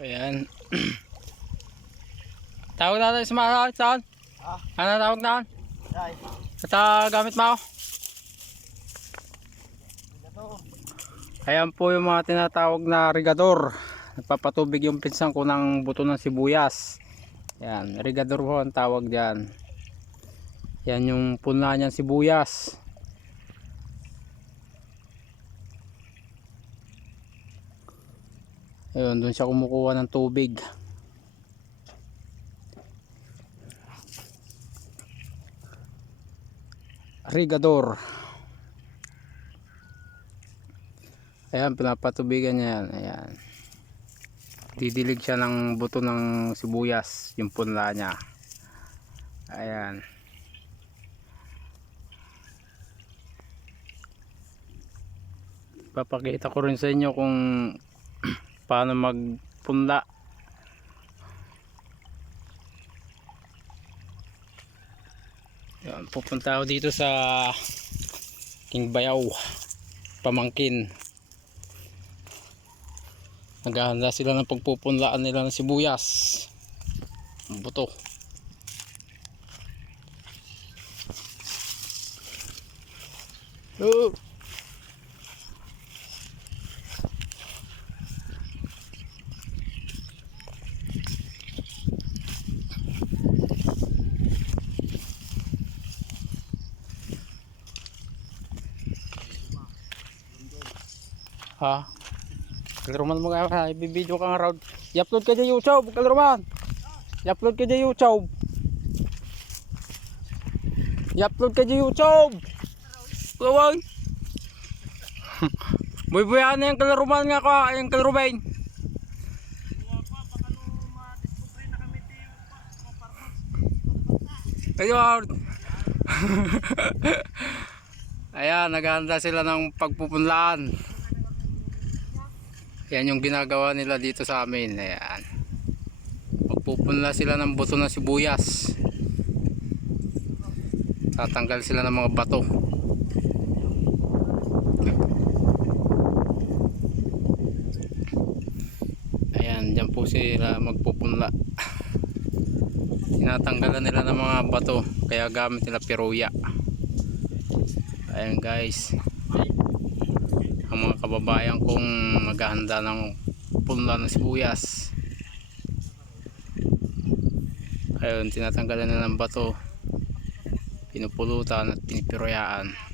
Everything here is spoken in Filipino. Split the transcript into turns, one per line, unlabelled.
Ayan. tawag natin sa mga saan?
Ah.
Ano tawag natin?
Ay,
At ah, gamit mo ako? Ayan po yung mga tinatawag na rigador. Nagpapatubig yung pinsan ko ng buto ng sibuyas. Yan, rigador po ang tawag diyan. Yan yung puna niyan sibuyas. Ayun, doon siya kumukuha ng tubig. Rigador. Ayan, pinapatubigan niya yan. Ayan. Didilig siya ng buto ng sibuyas, yung punla niya. Ayan. Papakita ko rin sa inyo kung paano magpunla. Ayan, pupunta ako dito sa King Bayaw pamangkin naghahanda sila ng pagpupunlaan nila ng sibuyas ang buto oh. Ha Kalruman mo nga ha, ibibideo ka nga raw. I-upload ka dyan YouTube, Kalruman. I-upload ka dyan YouTube. I-upload ka dyan YouTube. Kawag. Buy-buyan na yung Kalruman nga ka, yung Kalrumain. Ayun. Ayan, naghahanda sila ng pagpupunlaan. Yan yung ginagawa nila dito sa amin. Ayan. Magpupunla sila ng buto ng sibuyas. Tatanggal sila ng mga bato. Ayan, dyan po sila magpupunla. Tinatanggalan nila ng mga bato. Kaya gamit nila piruya. Ayan guys ang mga kababayan kong maghahanda ng punla ng sibuyas. Ayun tinatanggalan na ng bato. Pinupulutan at pinipiroyaan